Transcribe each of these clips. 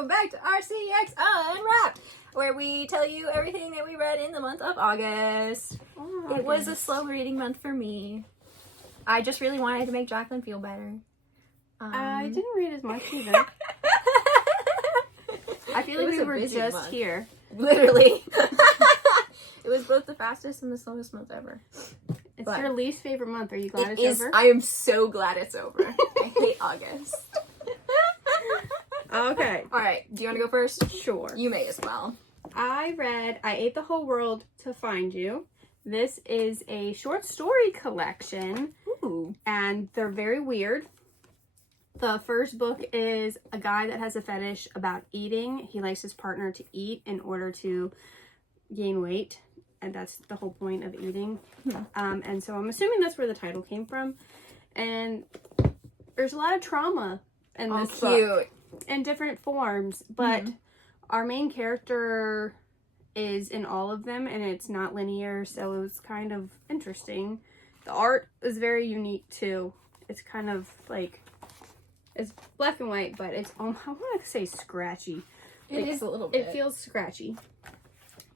welcome back to RCX Unwrapped, where we tell you everything that we read in the month of August. It was a slow reading month for me. I just really wanted to make Jaclyn feel better. I didn't read as much either. I feel like we were just month. Here. Literally. It was both the fastest and the slowest month ever. It's your least favorite month. Are you glad it's over? I am so glad it's over. I hate August. Okay. Alright, do you want to go first? Sure. You may as well. I Ate the Whole World to Find You. This is a short story collection. Ooh. And they're very weird. The first book is a guy that has a fetish about eating. He likes his partner to eat in order to gain weight. And that's the whole point of eating. And so I'm assuming that's where the title came from. And there's a lot of trauma in this book. In different forms. But our main character is in all of them. And it's not linear. So it was kind of interesting. The art is very unique too. It's kind of like... It's black and white, but it's, I want to say scratchy. It is a little bit. It feels scratchy.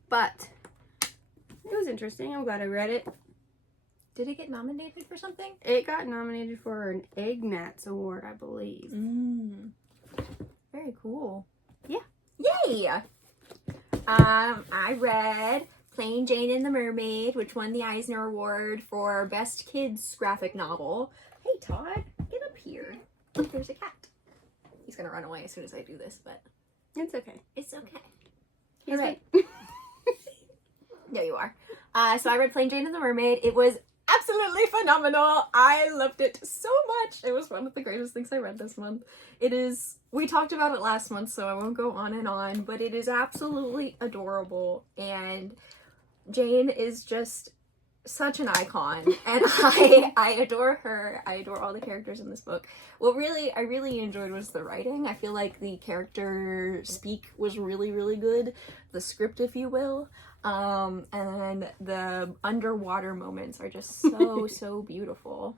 But it was interesting. I'm glad I read it. Did it get nominated for something? It got nominated for an Egg Nats Award, I believe. Very cool. Yeah. Yay! I read Plain Jane and the Mermaid, which won the Eisner Award for Best Kids Graphic Novel. Hey, Todd, get up here. Look, there's a cat. He's gonna run away as soon as I do this, but... It's okay. It's okay. He's right. There you are. So I read Plain Jane and the Mermaid. It was absolutely phenomenal. I loved it so much. It was one of the greatest things I read this month. It is... We talked about it last month, so I won't go on and on, but it is absolutely adorable, and Jane is just such an icon, and I adore her. I adore all the characters in this book. What I really enjoyed was the writing. I feel like the character speak was really, really good. The script, if you will. And then the underwater moments are just so, so beautiful.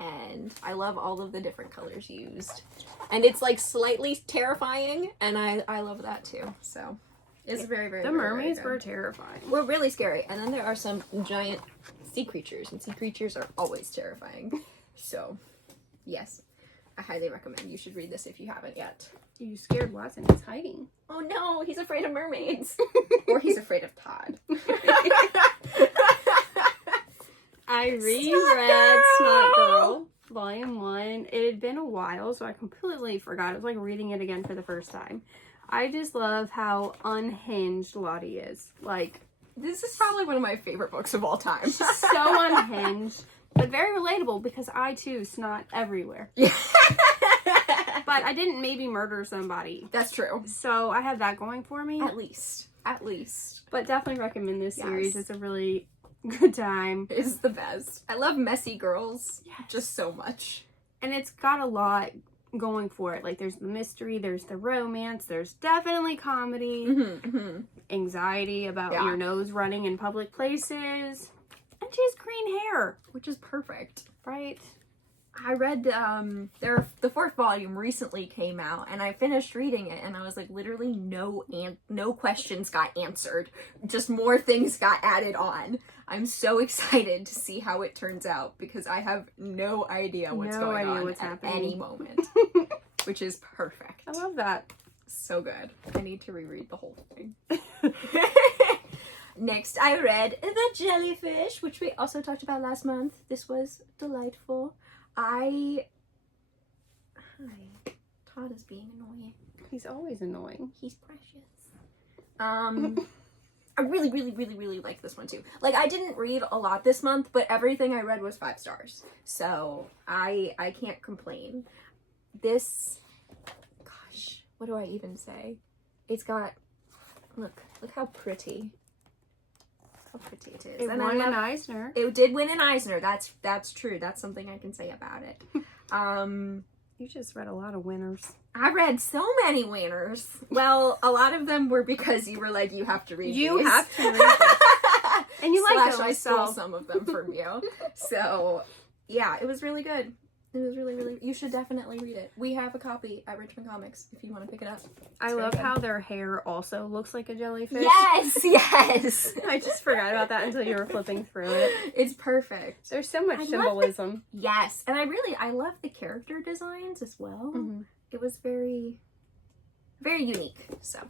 And I love all of the different colors used. And it's like slightly terrifying, and I love that too. So it's very, very, the very, mermaids very were terrifying. Were really scary. And then there are some giant sea creatures, and sea creatures are always terrifying. So yes, I highly recommend you should read this if you haven't yet. You scared Watson. He's hiding. Oh no, he's afraid of mermaids. Or he's afraid of Todd. I reread Snotgirl, Volume 1. It had been a while, so I completely forgot. It was like reading it again for the first time. I just love how unhinged Lottie is. Like, this is probably one of my favorite books of all time. So unhinged, but very relatable because I too snot everywhere. Yeah. But I didn't maybe murder somebody. That's true. So I have that going for me. At least. But definitely recommend this series. It's a really good time. It's the best. I love messy girls just so much. And it's got a lot going for it. Like, there's the mystery, there's the romance, there's definitely comedy, anxiety about your nose running in public places, and she has green hair, which is perfect. Right? I read, the fourth volume recently came out, and I finished reading it, and I was like, literally no questions got answered. Just more things got added on. I'm so excited to see how it turns out, because I have no idea what's going on at any moment. Which is perfect. I love that. So good. I need to reread the whole thing. Next, I read The Jellyfish, which we also talked about last month. This was delightful. Todd is being annoying. He's always annoying. He's precious. I really, really, really, really like this one too. Like, I didn't read a lot this month, but everything I read was 5 stars. So I can't complain. This, gosh, what do I even say? It's got, look how pretty. How pretty it is. It won an Eisner. It did win an Eisner. That's true. That's something I can say about it. You just read a lot of winners. I read so many winners. Well, a lot of them were because you were like, you have to read these. You have to read them. And you like them. I stole some of them from you. So, yeah, it was really good. It was really, really... You should definitely read it. We have a copy at Richmond Comics if you want to pick it up. I love how their hair also looks like a jellyfish. Yes, yes! I just forgot about that until you were flipping through it. It's perfect. There's so much symbolism. Yes, and I love the character designs as well. Mm-hmm. It was very, very unique, so...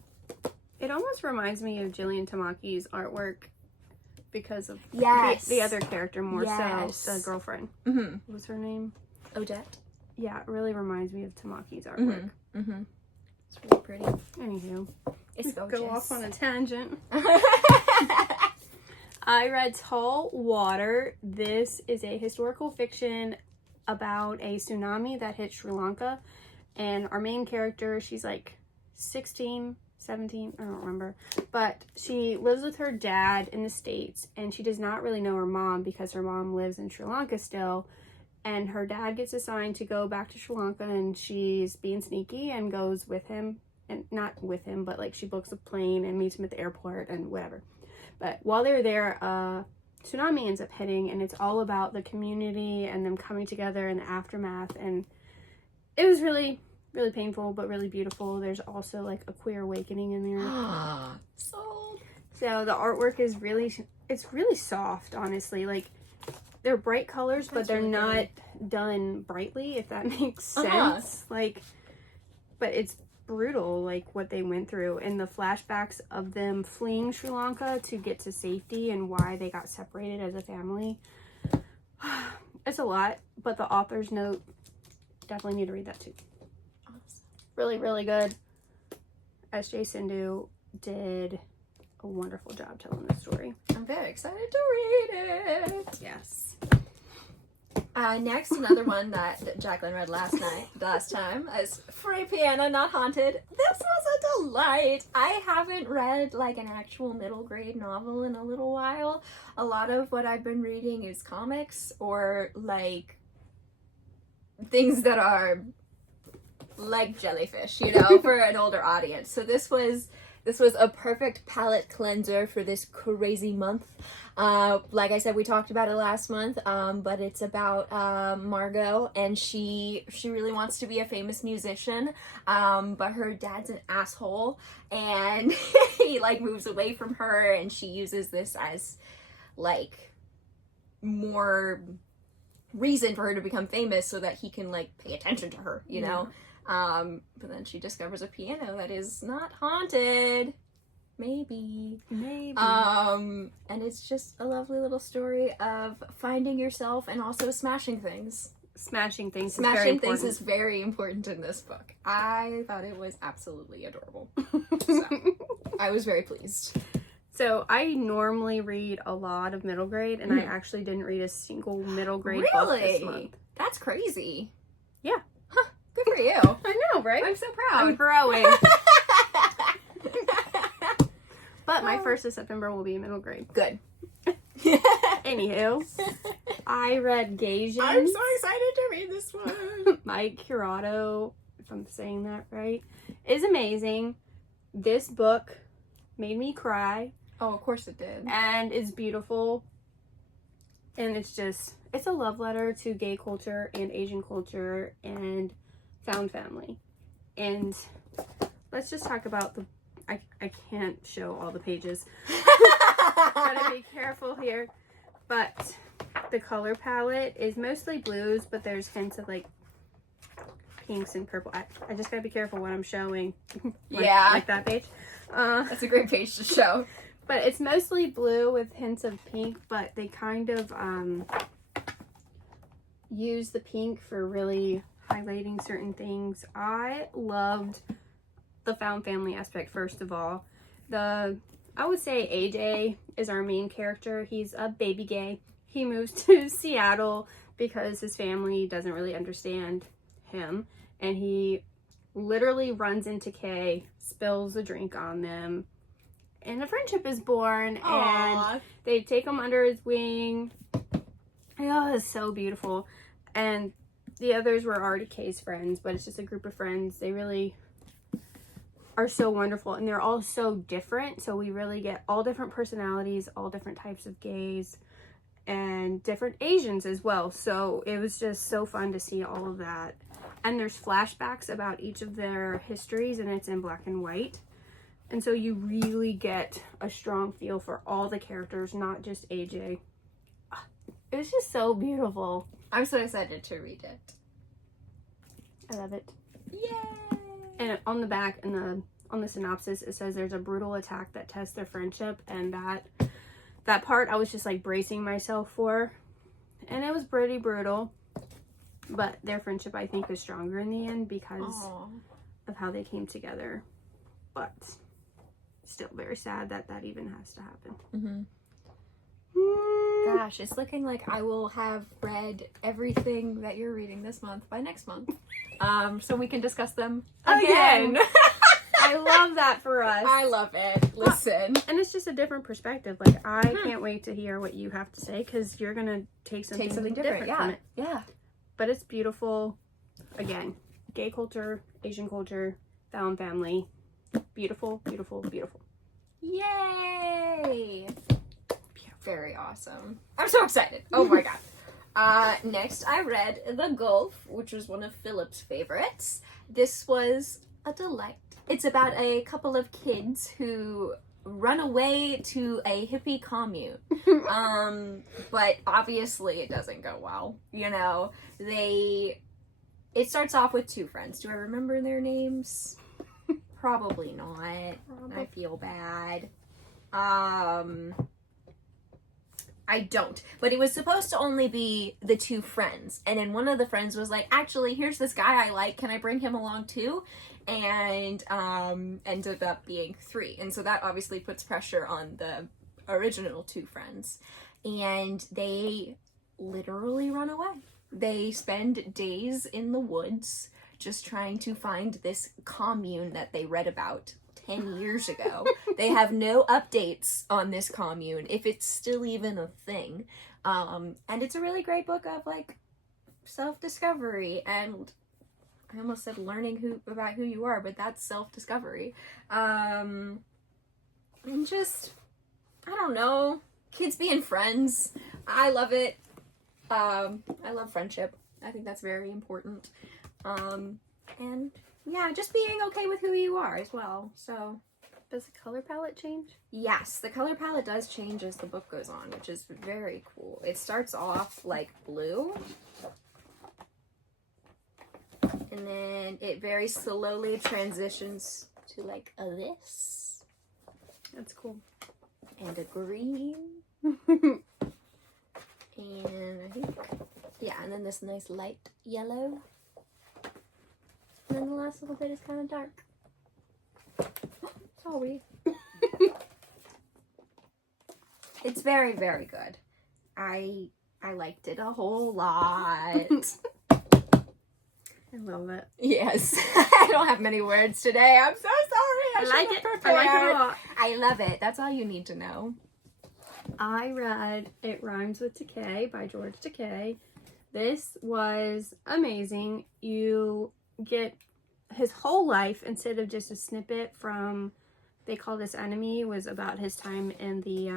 It almost reminds me of Jillian Tamaki's artwork because of the other character more so, the girlfriend. Mm-hmm. What was her name? Odette. Yeah, it really reminds me of Tamaki's artwork. Mm-hmm. Mm-hmm. It's really pretty. Anywho, It's gorgeous. Go off on a tangent. I read Tall Water. This is a historical fiction about a tsunami that hit Sri Lanka. And our main character, she's like 16, 17, I don't remember. But she lives with her dad in the States. And she does not really know her mom because her mom lives in Sri Lanka still. And her dad gets assigned to go back to Sri Lanka. And she's being sneaky and goes with him. And not with him, but like she books a plane and meets him at the airport and whatever. But while they're there, tsunami ends up hitting, and it's all about the community and them coming together in the aftermath. And it was really, really painful, but really beautiful. There's also like a queer awakening in there. So the artwork is it's really soft, honestly. Like they're bright colors, but they're really not done brightly, if that makes sense. Like, but it's brutal, like what they went through, and the flashbacks of them fleeing Sri Lanka to get to safety and why they got separated as a family. It's a lot, but the author's note, definitely need to read that too. Awesome. Really, really good. S.J. Sindhu did a wonderful job telling this story. I'm very excited to read it. Yes. Next, another one that Jaclyn read last time is Free Piano Not Haunted. This was a delight. I haven't read like an actual middle grade novel in a little while. A lot of what I've been reading is comics or like things that are like Jellyfish, you know, for an older audience. So this was a perfect palate cleanser for this crazy month. Like I said, we talked about it last month, but it's about Margot, and she really wants to be a famous musician, but her dad's an asshole, and he like moves away from her, and she uses this as like more reason for her to become famous so that he can like pay attention to her, you know? But then she discovers a piano that is not haunted. Maybe. And it's just a lovely little story of finding yourself and also smashing things. Smashing things is very important in this book. I thought it was absolutely adorable. So, I was very pleased. So, I normally read a lot of middle grade, and I actually didn't read a single middle grade book this month. That's crazy. Yeah. Huh. Good for you. I know, right? I'm so proud. I'm growing. But my 1st of September will be middle grade. Good. Anywho, I read Gaysians. I'm so excited to read this one. Mike Curato, if I'm saying that right, is amazing. This book made me cry. Oh, of course it did. And it's beautiful. And it's a love letter to gay culture and Asian culture and found family. And let's just talk about I can't show all the pages. Gotta be careful here. But the color palette is mostly blues, but there's hints of like pinks and purple. I just gotta be careful what I'm showing. Like that page. That's a great page to show. But it's mostly blue with hints of pink, but they kind of use the pink for really highlighting certain things. I loved the found family aspect, first of all. I would say AJ is our main character. He's a baby gay. He moves to Seattle because his family doesn't really understand him. And he literally runs into Kay, spills a drink on them, and a friendship is born. Aww. And they take him under his wing. Oh, it's so beautiful. And the others were already Kay's friends, but it's just a group of friends. They really are so wonderful, and they're all so different, so we really get all different personalities, all different types of gays, and different Asians as well. So it was just so fun to see all of that. And there's flashbacks about each of their histories, and it's in black and white. And so you really get a strong feel for all the characters, not just AJ. It was just so beautiful. I'm so excited to read it. I love it. Yay! And on the back, on the synopsis, it says there's a brutal attack that tests their friendship, and that part I was just like bracing myself for, and it was pretty brutal, but their friendship I think was stronger in the end because of how they came together. But still very sad that even has to happen. Gosh, it's looking like I will have read everything that you're reading this month by next month, so we can discuss them again. I love that for us. I love it. Listen. And it's just a different perspective. Like, I can't wait to hear what you have to say, because you're going to take something different from it. Yeah. But it's beautiful. Again, gay culture, Asian culture, found family. Beautiful, beautiful, beautiful. Yay! Very awesome. I'm so excited. Oh my god. Next I read The Gulf, which was one of Philip's favorites. This was a delight. It's about a couple of kids who run away to a hippie commune. But obviously it doesn't go well. You know, it starts off with two friends. Do I remember their names? Probably not. I feel bad. I don't. But it was supposed to only be the two friends. And then one of the friends was like, actually, here's this guy I like. Can I bring him along too? And ended up being three. And so that obviously puts pressure on the original two friends. And they literally run away. They spend days in the woods just trying to find this commune that they read about 10 years ago. They have no updates on this commune, if it's still even a thing. And it's a really great book of like self-discovery, and I almost said learning about who you are, but that's self-discovery. And just, I don't know, kids being friends. I love it. I love friendship. I think that's very important. And yeah, just being okay with who you are as well. So, does the color palette change? Yes, the color palette does change as the book goes on, which is very cool. It starts off like blue, and then it very slowly transitions to like a this. That's cool. And a green. And I think, yeah, and then this nice light yellow. And then the last little bit is kind of dark. Sorry. It's very, very good. I liked it a whole lot. I love it. Yes. I don't have many words today. I'm so sorry. I like it. Prepared. I like it a lot. I love it. That's all you need to know. I read It Rhymes with Takei by George Takei. This was amazing. You get his whole life instead of just a snippet from They Call This Enemy. Was about his time in the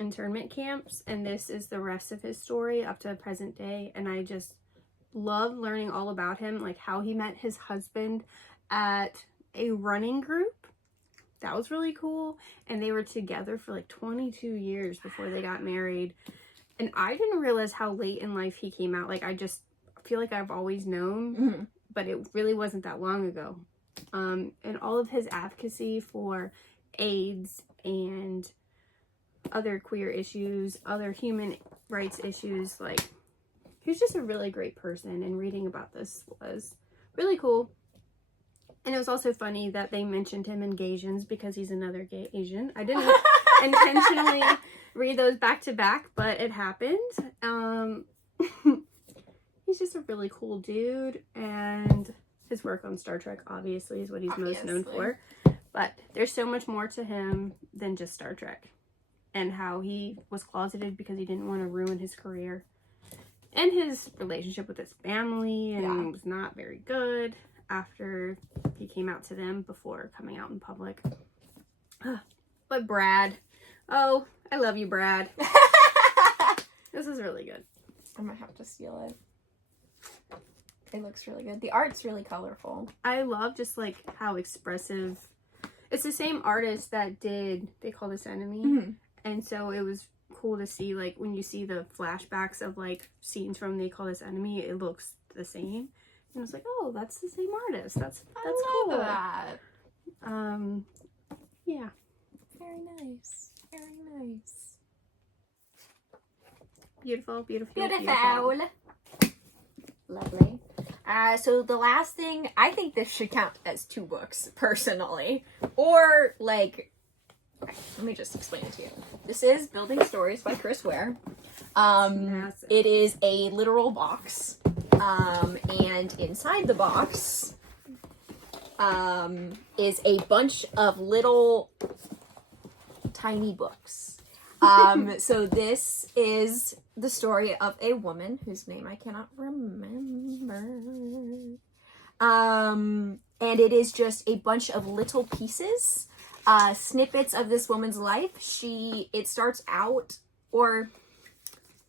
internment camps, and this is the rest of his story up to present day. And I just love learning all about him, like how he met his husband at a running group. That was really cool. And they were together for like 22 years before they got married. And I didn't realize how late in life he came out. Like, I just feel like I've always known, but it really wasn't that long ago. And all of his advocacy for AIDS and other queer issues, other human rights issues, like, he's just a really great person, and reading about this was really cool. And it was also funny that they mentioned him in Gaysians because he's another gay Asian. I didn't intentionally read those back to back, but it happened. He's just a really cool dude, and his work on Star Trek obviously is what he's most known for. But there's so much more to him than just Star Trek, and how he was closeted because he didn't want to ruin his career, and his relationship with his family, and was not very good after he came out to them before coming out in public. But Brad, Oh, I love you, Brad. This is really good. I might have to steal it. It looks really good. The art's really colorful. I love just like how expressive. It's the same artist that did They Call This Enemy. Mm-hmm. And so it was cool to see, like, when you see the flashbacks of like scenes from They Call This Enemy, it looks the same. And I was like, oh, that's the same artist. That's I love cool. that. Yeah. Very nice. Very nice. Beautiful, beautiful, Beautiful. Lovely. So the last thing, I think this should count as 2 books, personally. Or, like, let me just explain it to you. This is Building Stories by Chris Ware. Massive. It is a literal box. And inside the box is a bunch of little tiny books. So this is the story of a woman whose name I cannot remember. And it is just a bunch of little pieces, snippets of this woman's life. It starts out, or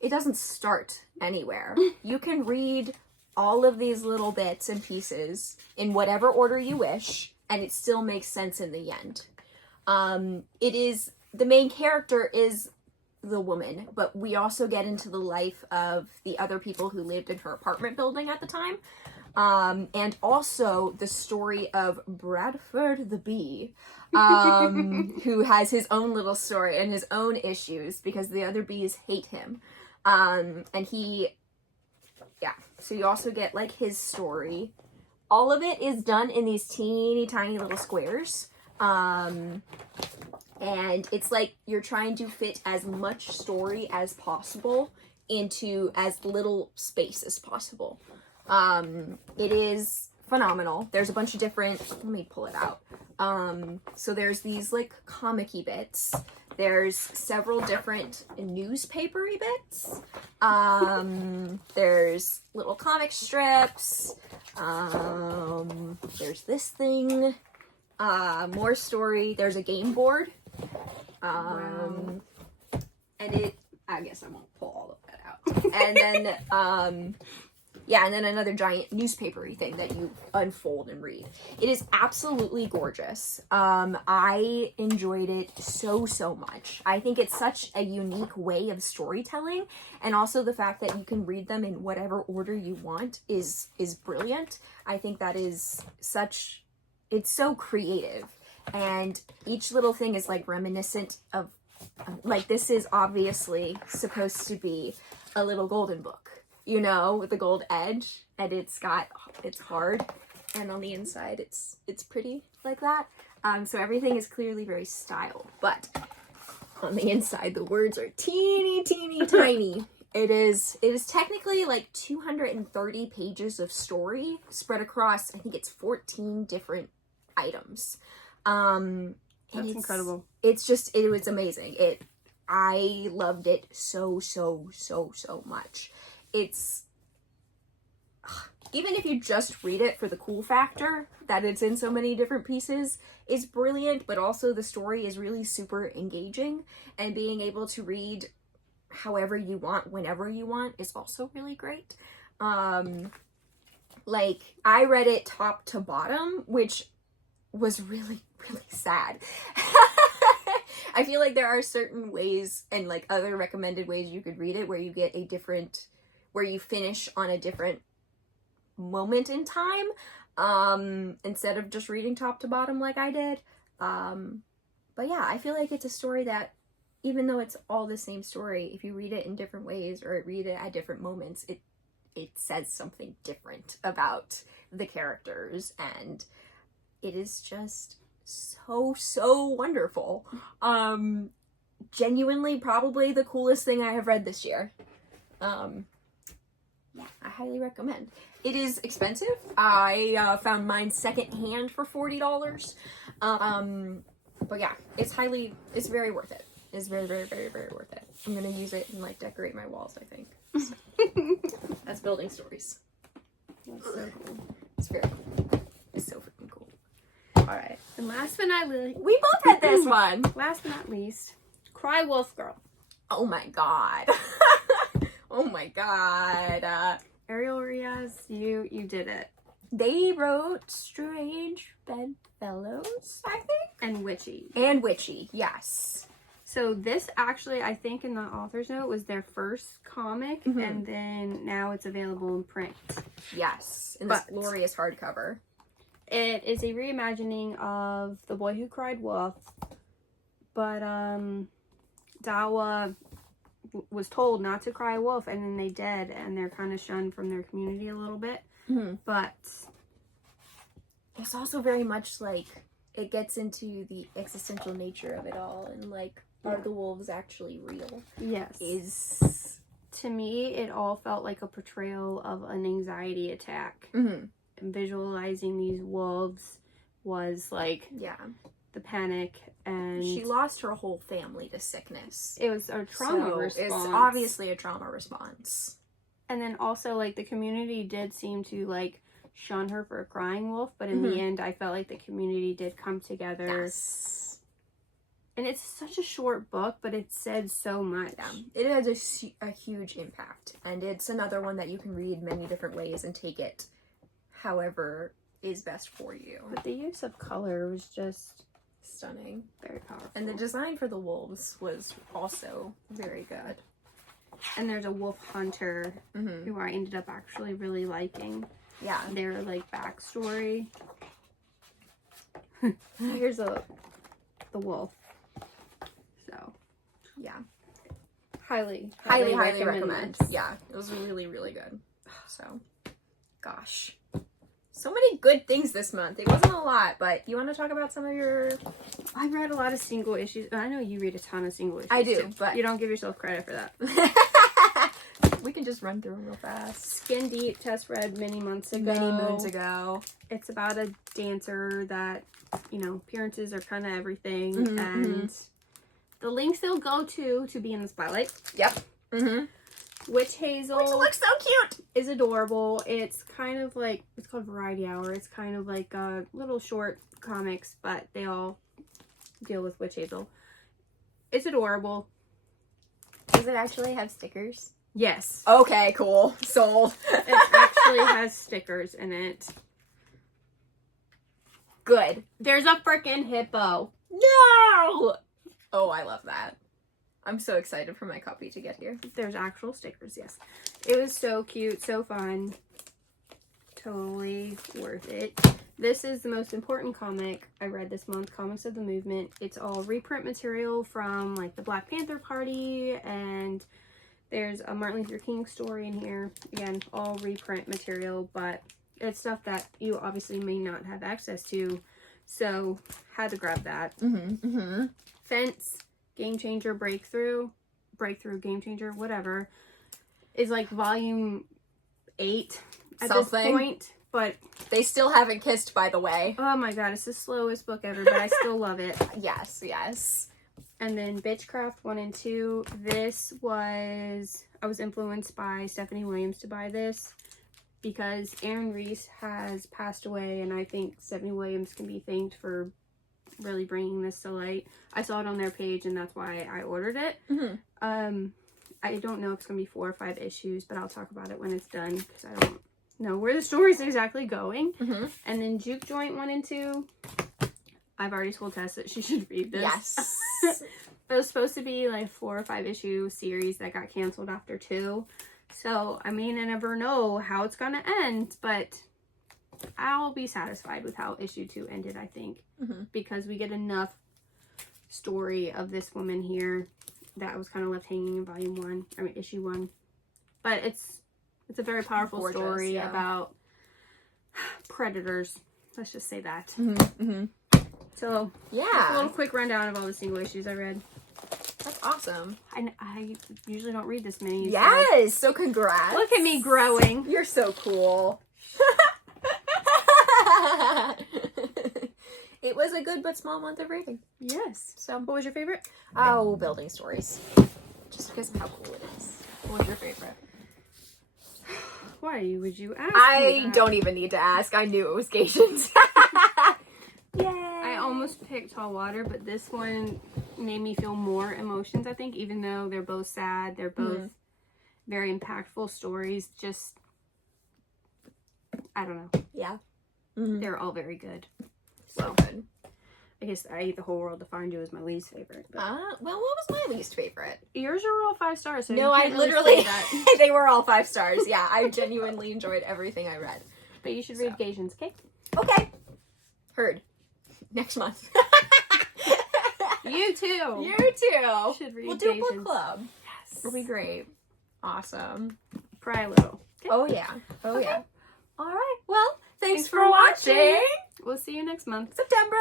it doesn't start anywhere. You can read all of these little bits and pieces in whatever order you wish, and it still makes sense in the end. The main character is the woman, but we also get into the life of the other people who lived in her apartment building at the time. And also the story of Bradford the Bee, who has his own little story and his own issues because the other bees hate him. So you also get like his story. All of it is done in these teeny tiny little squares. And it's like you're trying to fit as much story as possible into as little space as possible. It is phenomenal. There's a bunch of different, let me pull it out. So there's these like comic-y bits. There's several different newspaper-y bits. There's little comic strips. There's this thing. More story. There's a game board. Wow. And I guess I won't pull all of that out. And then, and then another giant newspaper-y thing that you unfold and read. It is absolutely gorgeous. I enjoyed it so much. I think it's such a unique way of storytelling, and also the fact that you can read them in whatever order you want is brilliant. I think that is it's so creative, and each little thing is like reminiscent of, like, this is obviously supposed to be a little golden book, you know, with the gold edge, and it's hard, and on the inside it's pretty like that. So everything is clearly very styled, but on the inside the words are teeny tiny. It is technically like 230 pages of story spread across, I think it's 14 different items. That's incredible. It was amazing. I loved it so much. It's, even if you just read it for the cool factor that it's in so many different pieces, is brilliant, but also the story is really super engaging, and being able to read however you want, whenever you want, is also really great. Like, I read it top to bottom, which was really sad. I feel like there are certain ways, and like other recommended ways you could read it, where you get where you finish on a different moment in time, instead of just reading top to bottom like I did. But yeah, I feel like it's a story that, even though it's all the same story, if you read it in different ways or read it at different moments, it says something different about the characters, and it is just so wonderful. Genuinely probably the coolest thing I have read this year. Yeah, I highly recommend. It is expensive. I found mine secondhand for $40. But yeah, it's very worth it. It's very worth it. I'm gonna use it and like decorate my walls, I think. So, that's Building Stories. That's so cool. It's very cool. It's so freaking cool. Alright, and last but not least, We both had this one. last but not least, Cry Wolf Girl. Oh my god. Oh my god. Ariel Riaz, you did it. They wrote Strange Bedfellows, I think? And Witchy. And Witchy, yes. So this actually, I think in the author's note, was their first comic, and then now it's available in print. Yes, in this glorious hardcover. It is a reimagining of The Boy Who Cried Wolf, but Dawa was told not to cry wolf, and then they did, and they're kind of shunned from their community a little bit. But it's also very much like it gets into the existential nature of it all, and like, are the wolves actually real? Yes. To me, it all felt like a portrayal of an anxiety attack. And visualizing these wolves was like the panic, and she lost her whole family to sickness. It was a trauma response. It's obviously a trauma response. And then also, like, the community did seem to, like, shun her for a crying wolf, but in the end, I felt like the community did come together. Yes. And it's such a short book, but it said so much. Yeah. It has a huge impact, and it's another one that you can read many different ways and take it however is best for you. But the use of color was just stunning. Very powerful. And the design for the wolves was also very good. And there's a wolf hunter who I ended up actually really liking. Yeah. Their, like, backstory. Here's the wolf. So, yeah. Highly recommend. Yeah, it was really, really good. So, gosh. So many good things this month. It wasn't a lot, but you want to talk about some of your... I read a lot of single issues. I know you read a ton of single issues. I do, too. but... You don't give yourself credit for that. We can just run through them real fast. Skin Deep, Tess read many months ago. It's about a dancer that, you know, appearances are kind of everything. And the links they'll go to be in the spotlight. Yep. Witch Hazel. Which looks so cute. Is adorable. It's kind of like, it's called Variety Hour. It's kind of like little short comics, but they all deal with Witch Hazel. It's adorable. Does it actually have stickers? Yes. Okay, cool. Sold. It actually has stickers in it. Good. There's a frickin' hippo. No! Oh, I love that. I'm so excited for my copy to get here. There's actual stickers, yes. It was so cute, so fun. Totally worth it. This is the most important comic I read this month, Comics of the Movement. It's all reprint material from, like, the Black Panther Party, and there's a Martin Luther King story in here. Again, all reprint material, but it's stuff that you obviously may not have access to, so had to grab that. Fence, Game Changer, Breakthrough, Game Changer, whatever, is like volume 8 at this point, but they still haven't kissed, by the way. Oh my god, it's the slowest book ever, but I still love it. Yes, yes. And then Bitchcraft 1 and 2. This was, I was influenced by Stephanie Williams to buy this because Aaron Reese has passed away, and I think Stephanie Williams can be thanked for really bringing this to light. I saw it on their page, and that's why I ordered it. I don't know if it's gonna be 4 or 5 issues, but I'll talk about it when it's done because I don't know where the story's exactly going. And then Jook Joint 1 and 2. I've already told Tess that she should read this. Yes. It was supposed to be like 4 or 5 issue series that got canceled after 2. So, I mean, I never know how it's gonna end, but I'll be satisfied with how issue 2 ended, I think. Because we get enough story of this woman here that was kind of left hanging in volume 1, I mean issue 1. But it's a very powerful story about predators. Let's just say that. So, yeah, a little quick rundown of all the single issues I read. That's awesome. I usually don't read this many. Yes, so congrats. Look at me growing. You're so cool. It was a good but small month of reading. Yes. So, what was your favorite? Oh, building stories. Just because of how cool it is. What was your favorite? Why would you ask? I don't even need to ask. I knew it was Gaysians. Yay! I almost almost picked Tall Water, but this one made me feel more emotions, I think, even though they're both sad. They're both very impactful stories. Just, I don't know. Yeah. They're all very good. So good. I guess I Eat the Whole World to Find You is my least favorite. But Well, what was my least favorite? yours are all 5 stars. So No, you I can't really literally, say that. they were all 5 stars. Yeah, I genuinely enjoyed everything I read. But you should read Gaysians, okay? Okay. Heard. Next month. You too. You too. Should read We'll do a Gaysians. book club. Yes. It'll be great. Awesome. Cry a little. Okay? Oh, yeah. Oh, Okay. yeah. All right. Well, thanks Thanks for for watching. We'll see you next month. September.